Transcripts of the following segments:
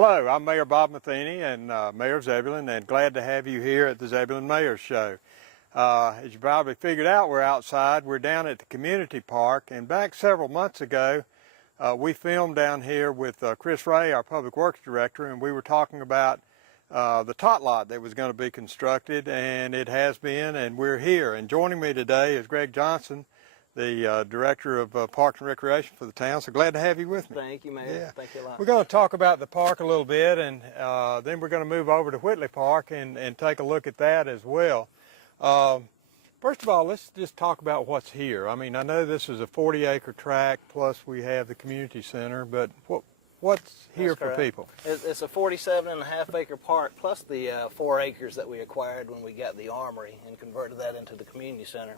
Hello, I'm Mayor Bob Matheny and Mayor of Zebulon, and glad to have you here at the Zebulon Mayor's Show. As you probably figured out, we're outside. We're down at the community park, and back several months ago, we filmed down here with Chris Ray, our Public Works Director, and we were talking about the tot lot that was going to be constructed, and it has been, and we're here. And joining me today is Greg Johnson, the Director of Parks and Recreation for the town. So glad to have you with me. Thank you, Mayor. Yeah. Thank you a lot. We're going to talk about the park a little bit, and then we're going to move over to Whitley Park and take a look at that as well. First of all, let's just talk about what's here. I mean, I know this is a 40-acre tract, plus we have the community center, but what's here for people? It's a 47.5-acre park, plus the 4 acres that we acquired when we got the armory and converted that into the community center.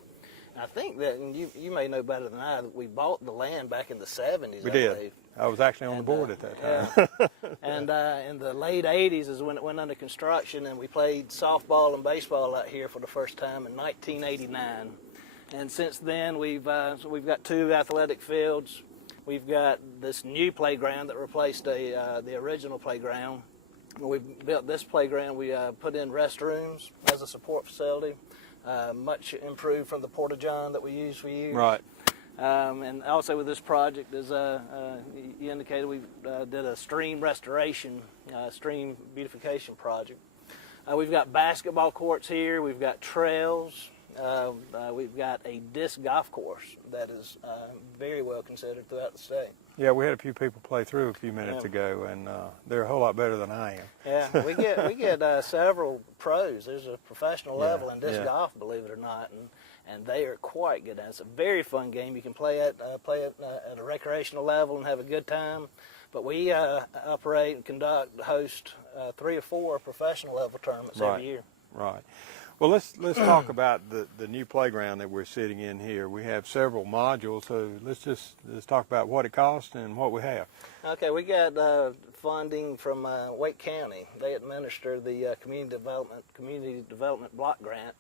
I think that, and you may know better than I, that we bought the land back in the 70s. We did. I was actually on the board at that time. Yeah. And in the late 80s is when it went under construction, and we played softball and baseball out here for the first time in 1989. And since then, we've got 2 athletic fields. We've got this new playground that replaced the original playground. When we built this playground, we put in restrooms as a support facility. Much improved from the porta-john that we used for years. Right. And also with this project, as you indicated, we did a stream restoration, stream beautification project. We've got basketball courts here. We've got trails. We've got a disc golf course that is very well considered throughout the state. Yeah, we had a few people play through a few minutes ago, and they're a whole lot better than I am. Yeah, we get several pros. There's a professional level in disc golf, believe it or not, and they are quite good. And it's a very fun game. You can play it at a recreational level and have a good time. But we operate and host 3 or 4 professional level tournaments every year. Right. Well, let's talk about the new playground that we're sitting in here. We have several modules, so let's talk about what it costs and what we have. Okay, we got funding from Wake County. They administer the community development block grant,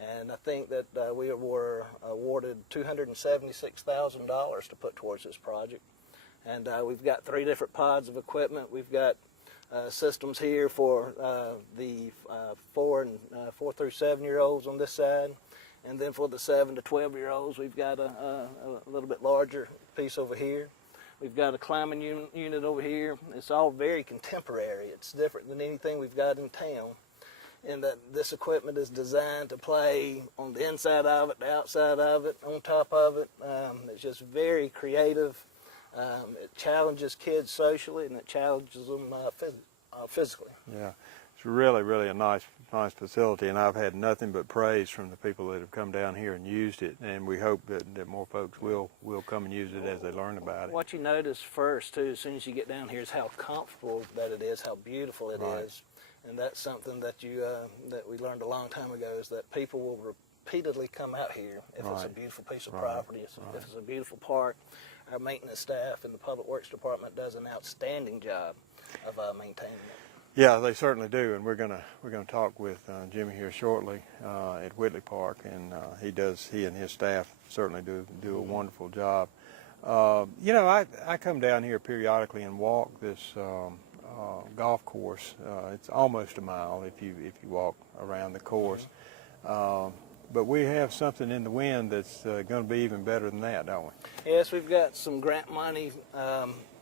and I think that we were awarded $276,000 to put towards this project. And we've got 3 different pods of equipment. We've got systems here for the 4 through 7-year-olds on this side, and then for the 7 to 12-year-olds, we've got a little bit larger piece over here. We've got a climbing unit over here. It's all very contemporary. It's different than anything we've got in town, and that this equipment is designed to play on the inside of it, the outside of it, on top of it. It's just very creative. It challenges kids socially, and it challenges them physically. Yeah, it's really a nice facility, and I've had nothing but praise from the people that have come down here and used it, and we hope that more folks will come and use it as they learn about it. What you notice first, too, as soon as you get down here, is how comfortable that it is, how beautiful it is, and that's something that that we learned a long time ago, is that people will repeatedly come out here if it's a beautiful piece of property, if it's a beautiful park. Our maintenance staff in the Public Works Department does an outstanding job of maintaining it. Yeah, they certainly do, and we're gonna talk with Jimmy here shortly at Whitley Park, and he and his staff certainly do a wonderful job. You know, I come down here periodically and walk this golf course. It's almost a mile if you walk around the course. But we have something in the wind that's going to be even better than that, don't we? Yes, we've got some grant money.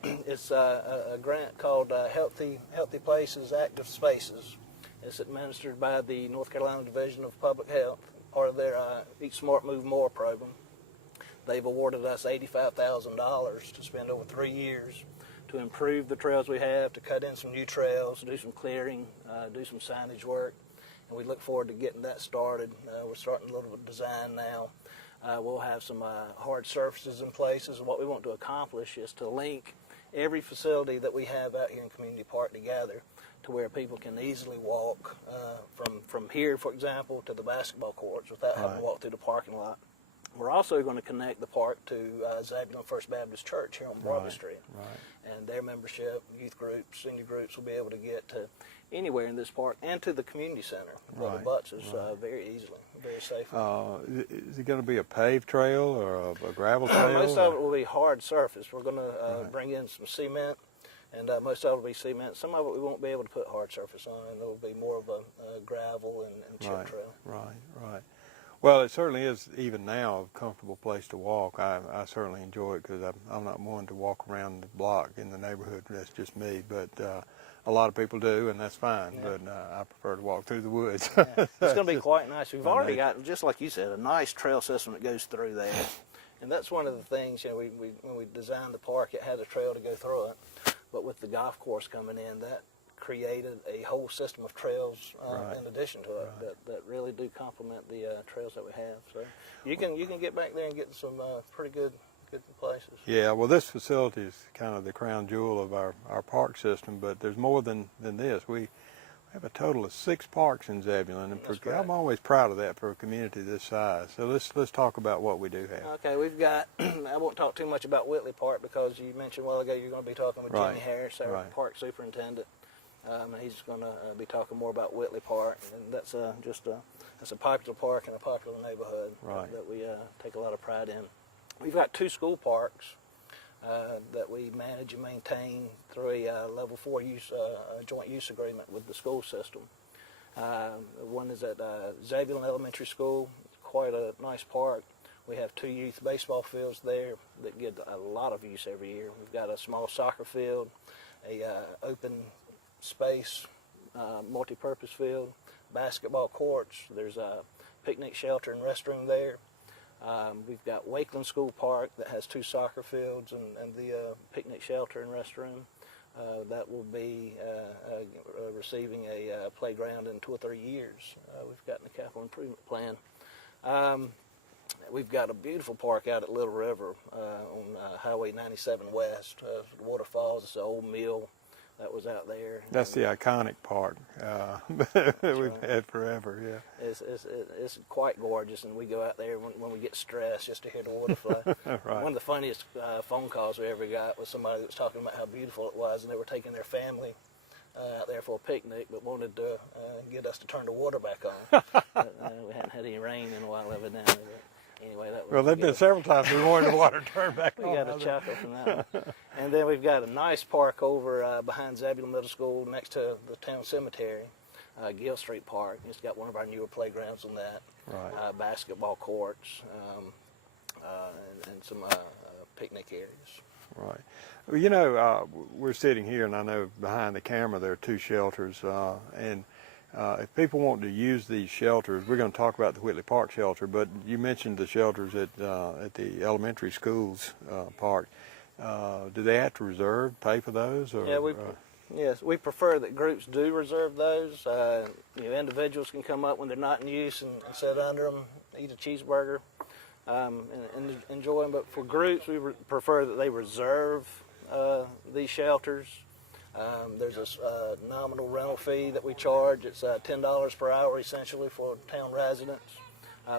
It's a grant called Healthy Places, Active Spaces. It's administered by the North Carolina Division of Public Health, part of their Eat Smart, Move More program. They've awarded us $85,000 to spend over 3 years to improve the trails we have, to cut in some new trails, do some clearing, do some signage work. And we look forward to getting that started. We're starting a little bit of design now. We'll have some hard surfaces in places. And what we want to accomplish is to link every facility that we have out here in Community Park together to where people can easily walk from here, for example, to the basketball courts without having to walk through the parking lot. We're also going to connect the park to Zebulon First Baptist Church here on Broadway Street. And their membership, youth groups, senior groups will be able to get to anywhere in this park and to the community center. Brother Butts is very easily, very safely. Is it going to be a paved trail or a gravel trail? Most of it will be hard surface. We're going to bring in some cement And most of it will be cement. Some of it we won't be able to put hard surface on, and it'll be more of a gravel and chip trail. Right. Well, it certainly is, even now, a comfortable place to walk. I certainly enjoy it because I'm not one to walk around the block in the neighborhood. That's just me. But a lot of people do, and that's fine. Yeah. But I prefer to walk through the woods. Yeah. It's going to be Just quite nice. We've already nature. got, just like you said, a nice trail system that goes through there. And that's one of the things, you know, when we designed the park, it had a trail to go through it. But with the golf course coming in, that created a whole system of trails in addition to it that really do complement the trails that we have. So you can get back there and get some pretty good places. Yeah, well, this facility is kind of the crown jewel of our park system, but there's more than this. We have a total of 6 parks in Zebulon, and That's right. I'm always proud of that for a community this size. So let's talk about what we do have. Okay, we've got, I won't talk too much about Whitley Park because you mentioned a while ago you're going to be talking with Jimmy Harris, our park superintendent. And he's going to be talking more about Whitley Park, and that's that's a popular park in a popular neighborhood that we take a lot of pride in. We've got 2 school parks that we manage and maintain through a level 4 joint use agreement with the school system. One is at Zebulon Elementary School. It's quite a nice park. We have 2 youth baseball fields there that get a lot of use every year. We've got a small soccer field, a open space, multi-purpose field, basketball courts. There's a picnic shelter and restroom there. We've got Wakeland School Park that has 2 soccer fields and the picnic shelter and restroom. That will be receiving a playground in 2 or 3 years. We've gotten a capital improvement plan. We've got a beautiful park out at Little River on Highway 97 West. Waterfalls, it's an old mill that was out there. That's the iconic park we've had forever. Yeah, it's quite gorgeous, and we go out there when we get stressed just to hear the water flow. One of the funniest phone calls we ever got was somebody that was talking about how beautiful it was, and they were taking their family out there for a picnic, but wanted to get us to turn the water back on. We hadn't had any rain in a while evidently. But anyway, that was well, there've been several times we wanted the water turned back on. We got a chuckle from that one. And then we've got a nice park over behind Zebulon Middle School next to the town cemetery, Gill Street Park. It's got one of our newer playgrounds on that, basketball courts, and some picnic areas. Right. Well, you know, we're sitting here, and I know behind the camera there are 2 shelters, and if people want to use these shelters, we're going to talk about the Whitley Park shelter, but you mentioned the shelters at the elementary schools park. Do they have to pay for those? Or, yeah, yes, we prefer that groups do reserve those. Individuals can come up when they're not in use and sit under them, eat a cheeseburger, and enjoy them. But for groups, we prefer that they reserve these shelters. There's a nominal rental fee that we charge. It's $10 per hour essentially for town residents.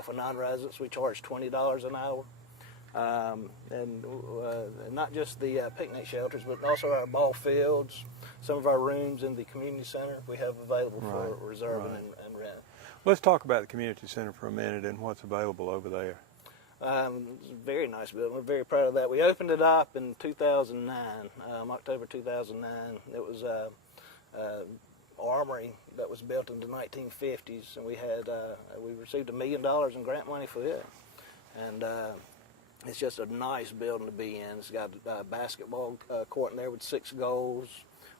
For non-residents, we charge $20 an hour. And not just the picnic shelters, but also our ball fields, some of our rooms in the community center we have available for reserving and rent. Let's talk about the community center for a minute and what's available over there. It's a very nice building. We're very proud of that. We opened it up in 2009, October 2009. It was an armory that was built in the 1950s, and we received $1 million in grant money for it. And it's just a nice building to be in. It's got a basketball court in there with 6 goals.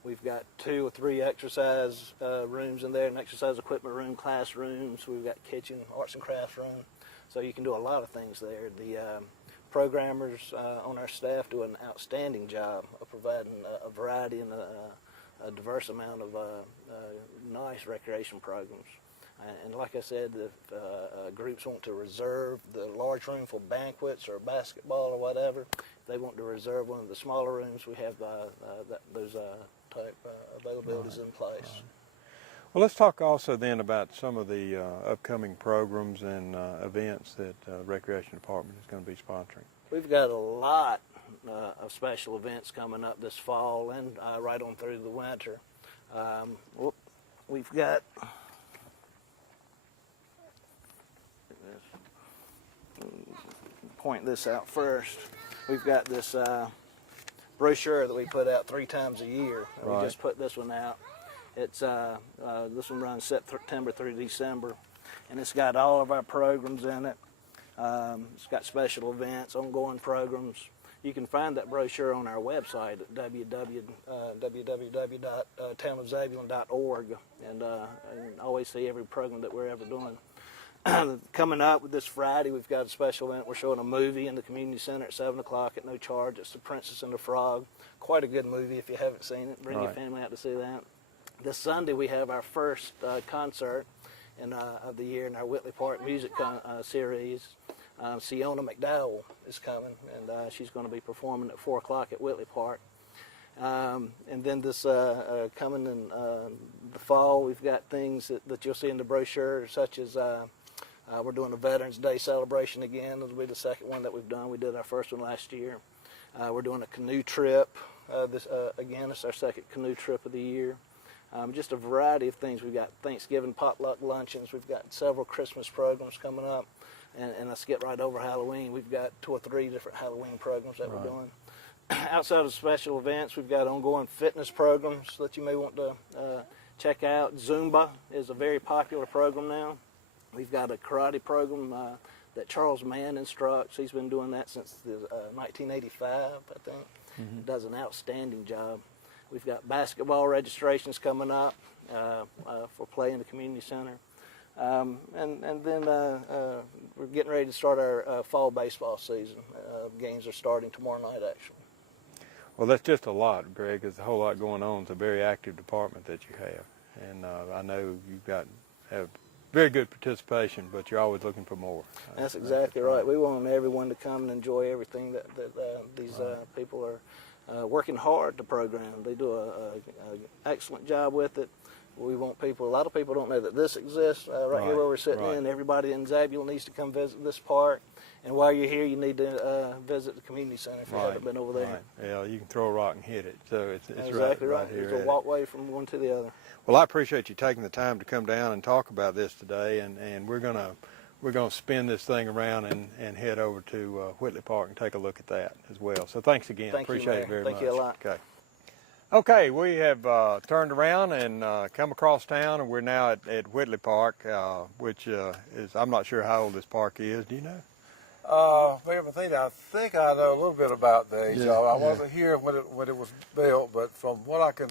We've got 2 or 3 exercise rooms in there, an exercise equipment room, classrooms. We've got kitchen, arts and crafts room. So you can do a lot of things there. The programmers on our staff do an outstanding job of providing a variety and a diverse amount of nice recreation programs. And like I said, if groups want to reserve the large room for banquets or basketball or whatever, if they want to reserve one of the smaller rooms, we have those type availabilities in place. Well, let's talk also then about some of the upcoming programs and events that the Recreation Department is going to be sponsoring. We've got a lot of special events coming up this fall and right on through the winter. We've got point this out first. We've got this brochure that we put out 3 times a year. Right. We just put this one out. It's this one runs September through December, and it's got all of our programs in it. It's got special events, ongoing programs. You can find that brochure on our website at www.townofzebulon.org, and always see every program that we're ever doing. Coming up with this Friday, we've got a special event. We're showing a movie in the community center at 7 o'clock at no charge. It's The Princess and the Frog. Quite a good movie if you haven't seen it. Bring your family out to see that. This Sunday, we have our first concert of the year in our Whitley Park music series. Siona McDowell is coming, and she's going to be performing at 4 o'clock at Whitley Park. And then this coming in the fall, we've got things that you'll see in the brochure, such as we're doing a Veterans Day celebration again. It'll be the second one that we've done. We did our first one last year. We're doing a canoe trip. Again, it's our second canoe trip of the year. Just a variety of things. We've got Thanksgiving potluck luncheons. We've got several Christmas programs coming up. And let's get right over Halloween. We've got 2 or 3 different Halloween programs that we're doing. Outside of special events, we've got ongoing fitness programs that you may want to check out. Zumba is a very popular program now. We've got a karate program that Charles Mann instructs. He's been doing that since 1985, I think. Does an outstanding job. We've got basketball registrations coming up for play in the community center. And then we're getting ready to start our fall baseball season. Games are starting tomorrow night, actually. Well, that's just a lot, Greg. There's a whole lot going on. It's a very active department that you have. And I know you've have very good participation, but you're always looking for more. That's exactly right. We want everyone to come and enjoy everything that these people are working hard to program. They do an excellent job with it. We want people, a lot of people don't know that this exists right here where we're sitting in. Everybody in Zebulon needs to come visit this park. And while you're here, you need to visit the community center if you haven't been over there. Yeah, you can throw a rock and hit it. So it's exactly right here. It's a walkway from one to the other. Well, I appreciate you taking the time to come down and talk about this today. And we're gonna spin this thing around and head over to Whitley Park and take a look at that as well. So thanks again. Appreciate it very much. Thank you a lot. Okay. Okay, we have turned around and come across town, and we're now at Whitley Park, which is, I'm not sure how old this park is. Do you know? Mayor Matheny, I think I know a little bit about the age of it. I wasn't here when it was built, but from what I can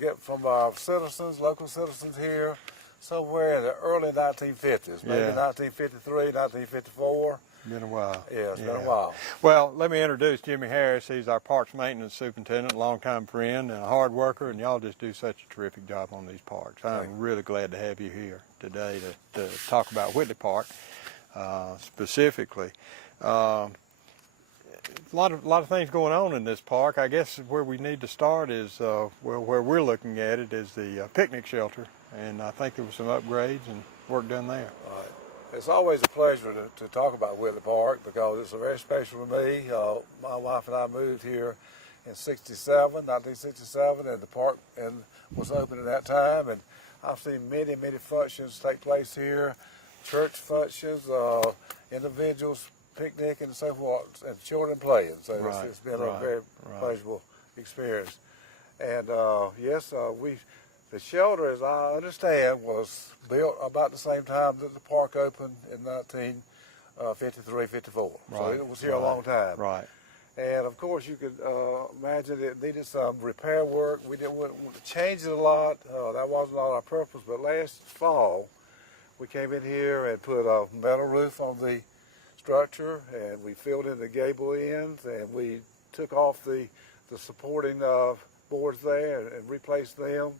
get from our citizens, local citizens here, somewhere in the early 1950s, maybe 1953, 1954. Been a while. Yeah, it's been a while. Well, let me introduce Jimmy Harris. He's our Parks Maintenance Superintendent, longtime friend, and a hard worker, and y'all just do such a terrific job on these parks. I'm really glad to have you here today to talk about Whitley Park specifically. A lot of things going on in this park. I guess where we need to start is, where we're looking at it is the picnic shelter, and I think there were some upgrades and work done there. Right. It's always a pleasure to talk about Whitley Park because it's very special to me. My wife and I moved here in 1967, and the park was open at that time. And I've seen many functions take place here, church functions, individuals picnicking and so forth, and children playing. So it's been a very pleasurable experience. And yes, the shelter, as I understand, was built about the same time that the park opened in 1953, 54. So it was here a long time. Right. And of course, you could imagine it needed some repair work. We didn't want to change it a lot. That wasn't all our purpose. But last fall, we came in here and put a metal roof on the structure, and we filled in the gable ends, and we took off the supporting boards there and replaced them.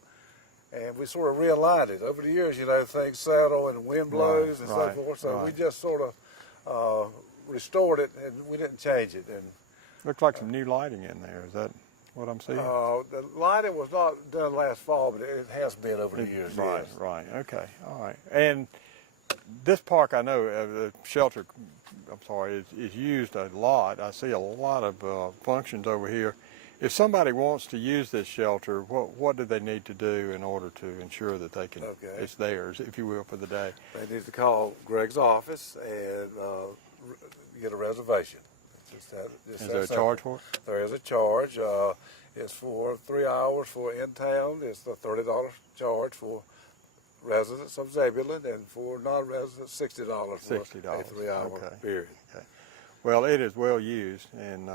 And we sort of realigned it. Over the years, things settle and wind blows and so forth. So we just sort of restored it, and we didn't change it. And looks like some new lighting in there. Is that what I'm seeing? The lighting was not done last fall, but it has been over the years. Right, yes. right. Okay, all right. And this park, I know, the shelter, is used a lot. I see a lot of functions over here. If somebody wants to use this shelter, what do they need to do in order to ensure that they can, it's theirs, if you will, for the day? They need to call Greg's office and get a reservation. Is there a charge for it? There is a charge. It's for 3 hours for in town. It's the $30 charge for residents of Zebulon, and for non-residents, $60 for a 3-hour period. Okay. Well, it is well used, and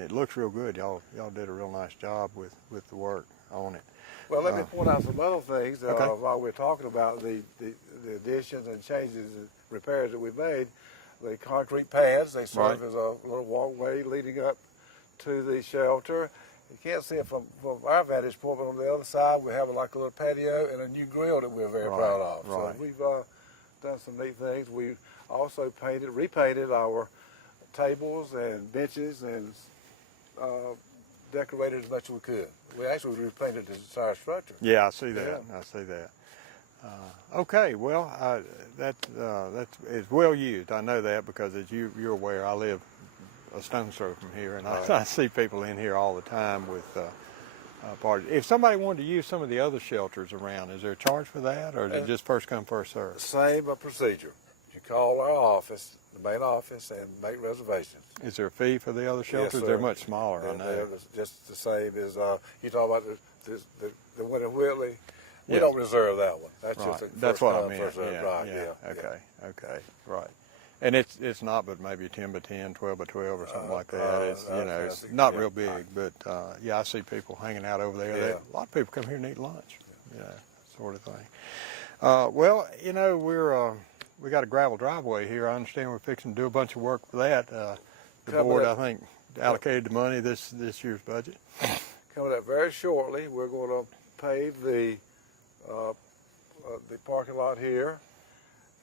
it looks real good. Y'all did a real nice job with the work on it. Well, let me point out some other things Okay. while we're talking about the additions and changes and repairs that we made. The concrete pads, they serve as a little walkway leading up to the shelter. You can't see it from our vantage point, but on the other side we have like a little patio and a new grill that we're very proud of. So we've done some neat things. We also repainted our tables and benches and decorated as much as we could. We actually repainted the entire structure. Yeah, I see that. Yeah. I see that. Okay, well, it's well used. I know that because, as you're aware, I live a stone's throw from here, and I see people in here all the time with parties. If somebody wanted to use some of the other shelters around, is there a charge for that, or is it just first come, first served? Same procedure. You call our office, the main office, and make reservations. Is there a fee for the other shelters? Yes, sir. They're much smaller, And I know. they're just the same as you talk about the one in Whitley. We Yes. don't reserve that one. That's Right. just a That's first what I come, meant. first served. Right. Yeah. Okay. Right. And it's not but maybe 10 by 10, 12 by 12 or something like that. It's it's not real big, but I see people hanging out over there. Yeah. A lot of people come here and eat lunch, sort of thing. Well, we got a gravel driveway here. I understand we're fixing to do a bunch of work for that. The board, I think, allocated the money this year's budget. Coming up very shortly, we're going to pave the parking lot here,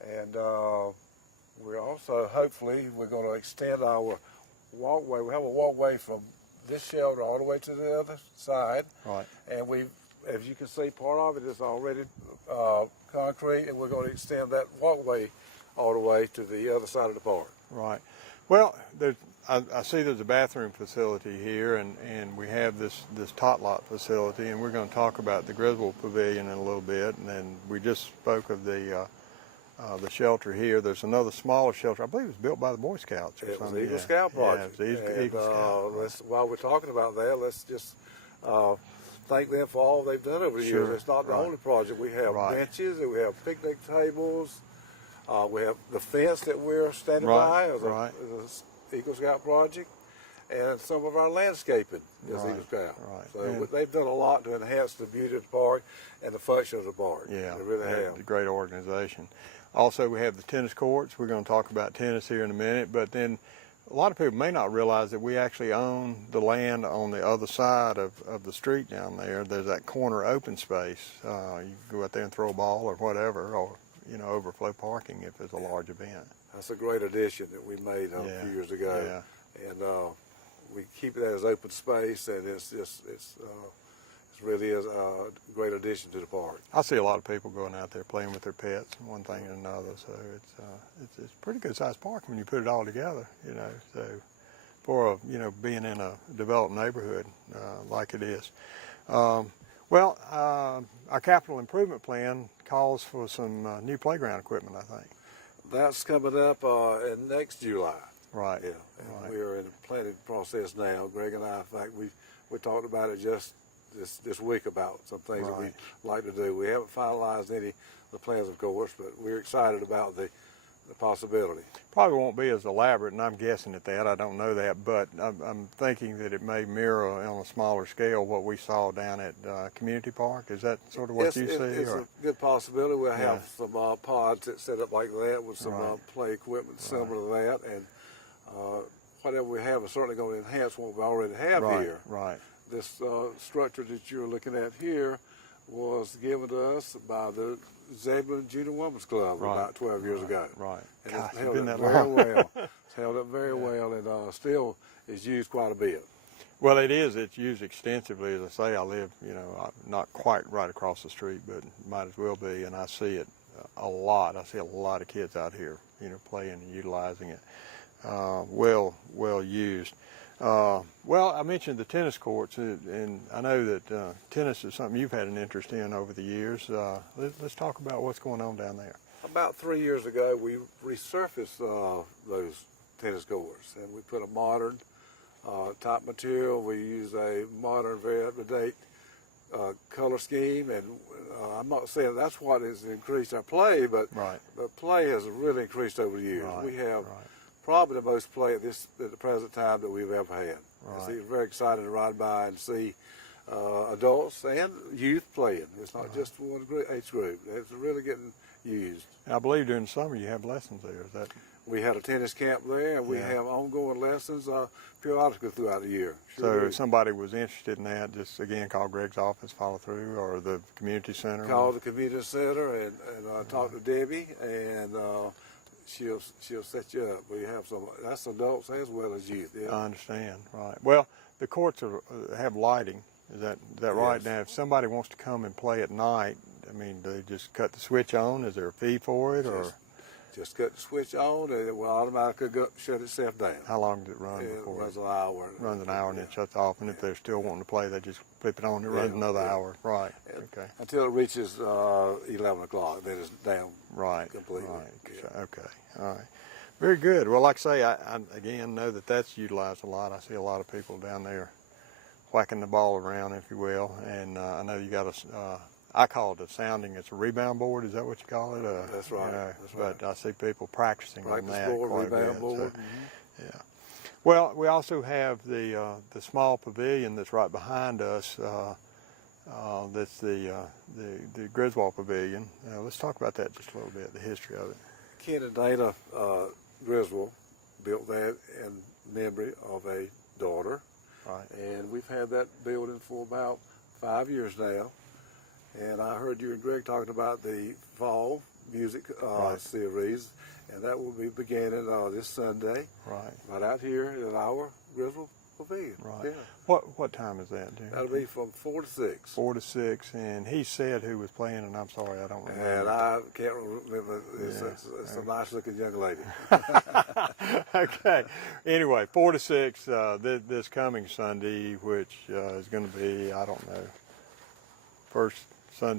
and we're also we're going to extend our walkway. We have a walkway from this shelter all the way to the other side, Right. and as you can see, part of it is already concrete, and we're going to extend that walkway all the way to the other side of the park. Right. Well, I see there's a bathroom facility here, and we have this tot lot facility, and we're going to talk about the Griswold Pavilion in a little bit, and then we just spoke of the shelter here. There's another smaller shelter. I believe it was built by the Boy Scouts or It was something. the Eagle Scout project. Yeah, it was the Eagle Scout. While we're talking about that, let's just thank them for all they've done over the years. It's not the only project. We have benches, and we have picnic tables. We have the fence that we're standing by as a Eagle Scout project, and some of our landscaping is Eagle Scout. Right. So they've done a lot to enhance the beauty of the park and the function of the park. Yeah, they really have. It's a great organization. Also, we have the tennis courts. We're going to talk about tennis here in a minute, but then a lot of people may not realize that we actually own the land on the other side of the street down there. There's that corner open space. You can go out there and throw a ball or whatever, or overflow parking if there's a large event. That's a great addition that we made a few years ago, and we keep that as open space, and it really is a great addition to the park. I see a lot of people going out there playing with their pets, one thing and another. So it's a pretty good sized park when you put it all together. So for being in a developed neighborhood like it is. Well, our capital improvement plan calls for some new playground equipment, I think. That's coming up in next July. Right. Yeah. And we're in the planning process now. Greg and I, in fact, we talked about it just this week about some things that we'd like to do. We haven't finalized any of the plans, of course, but we're excited about the possibility. Probably won't be as elaborate, and I'm guessing at that. I don't know that, but I'm thinking that it may mirror on a smaller scale what we saw down at Community Park. Is that sort of what you see? It's a good possibility. We'll have some pods that set up like that with some play equipment similar to that, and whatever we have is certainly going to enhance what we already have here. Right. This structure that you're looking at here was given to us by the Zebulon Junior Women's Club about 12 years ago. Right. And Gosh, it's held been up that very long. well. It's held up very well, and still is used quite a bit. Well, it is. It's used extensively. As I say, I live, not quite right across the street, but might as well be, and I see it a lot. I see a lot of kids out here, playing and utilizing it. Well used. Well, I mentioned the tennis courts, and I know that tennis is something you've had an interest in over the years. Let's talk about what's going on down there. About 3 years ago, we resurfaced those tennis courts. And we put a modern top material. We use a modern, very up-to-date color scheme, and I'm not saying that's what has increased our play, but the play has really increased over the years. We have probably the most play at the present time that we've ever had. It's very exciting to ride by and see adults and youth playing. It's not just one age group. It's really getting used. And I believe during the summer you have lessons there. Is that? We had a tennis camp there, and we have ongoing lessons periodically throughout the year. So if somebody was interested in that, just again call Greg's office, follow through, or the community center. Call the community center and talk to Debbie, and she'll set you up. We have that's adults as well as youth. Yeah. I understand. Right. Well, the courts have lighting. Is that right? Now, if somebody wants to come and play at night, I mean, do they just cut the switch on? Is there a fee for it, or? Just cut the switch on, and it will automatically shut itself down. How long does it run before? It runs an hour. It runs an hour and then shuts off, and if they're still wanting to play, they just flip it on. It runs another hour. Right. Okay. Until it reaches 11 o'clock, then it's down. Completely. Right. Yeah. Okay. All right. Very good. Well, like I say, I again know that's utilized a lot. I see a lot of people down there whacking the ball around, if you will, and I know you got I call it a sounding. It's a rebound board. Is that what you call it? That's right. That's right. But I see people practicing on that board, quite rebound a bit. Board. So, yeah. Well, we also have the small pavilion that's right behind us. That's the Griswold Pavilion. Let's talk about that just a little bit. The history of it. Ken and Dana Griswold built that in memory of a daughter. Right. And we've had that building for about 5 years now. And I heard you and Greg talking about the fall music series, and that will be beginning this Sunday. Right out here in our Griswold Pavilion. Right. Yeah. What time is that, Jim? That'll be from 4 to 6. 4 to 6, and he said who was playing, and I'm sorry, I don't remember. And I can't remember. It's a nice-looking young lady. Okay. Anyway, 4 to 6 this coming Sunday, which is going to be, I don't know,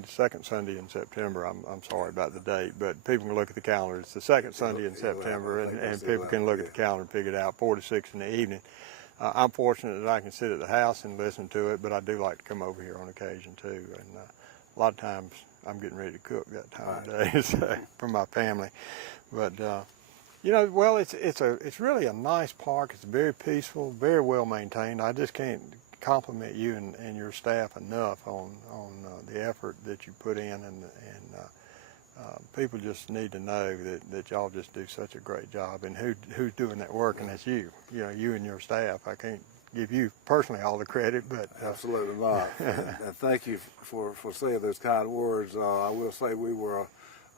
second Sunday in September. I'm sorry about the date, but people can look at the calendar. It's the second Sunday in September, and people can look at the calendar and figure it out. 4 to 6 in the evening. I'm fortunate that I can sit at the house and listen to it, but I do like to come over here on occasion too. And a lot of times I'm getting ready to cook that time of day so, for my family. But you know, well, it's really a nice park. It's very peaceful, very well maintained. I just can't compliment you and your staff enough on the effort that you put in, and people just need to know that y'all just do such a great job, and who's doing that work, and that's you know, you and your staff. I can't give you personally all the credit, but absolutely not. And thank you for saying those kind words. I will say we were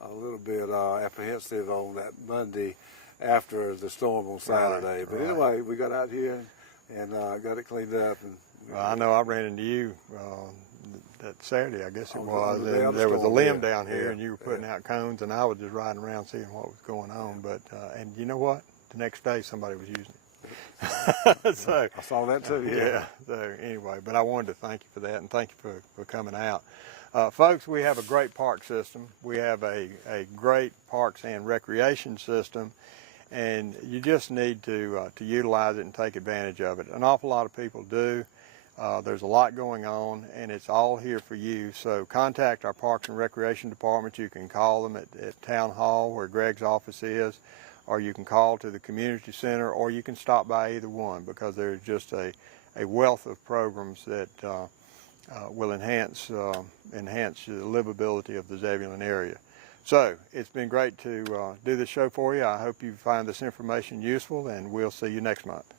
a little bit apprehensive on that Monday after the storm on Saturday, but anyway, we got out here and got it cleaned up. And I know I ran into you that Saturday, I guess it was, and there was a limb down here, and you were putting out cones, and I was just riding around seeing what was going on. But and you know what? The next day, somebody was using it. So I saw that too. Yeah. So anyway, but I wanted to thank you for that, and thank you for coming out. Folks, we have a great park system. We have a great parks and recreation system, and you just need to utilize it and take advantage of it. An awful lot of people do. There's a lot going on, and it's all here for you. So contact our Parks and Recreation Department. You can call them at Town Hall, where Greg's office is, or you can call to the community center, or you can stop by either one, because there's just a wealth of programs that will enhance the livability of the Zebulon area. So it's been great to do this show for you. I hope you find this information useful, and we'll see you next month.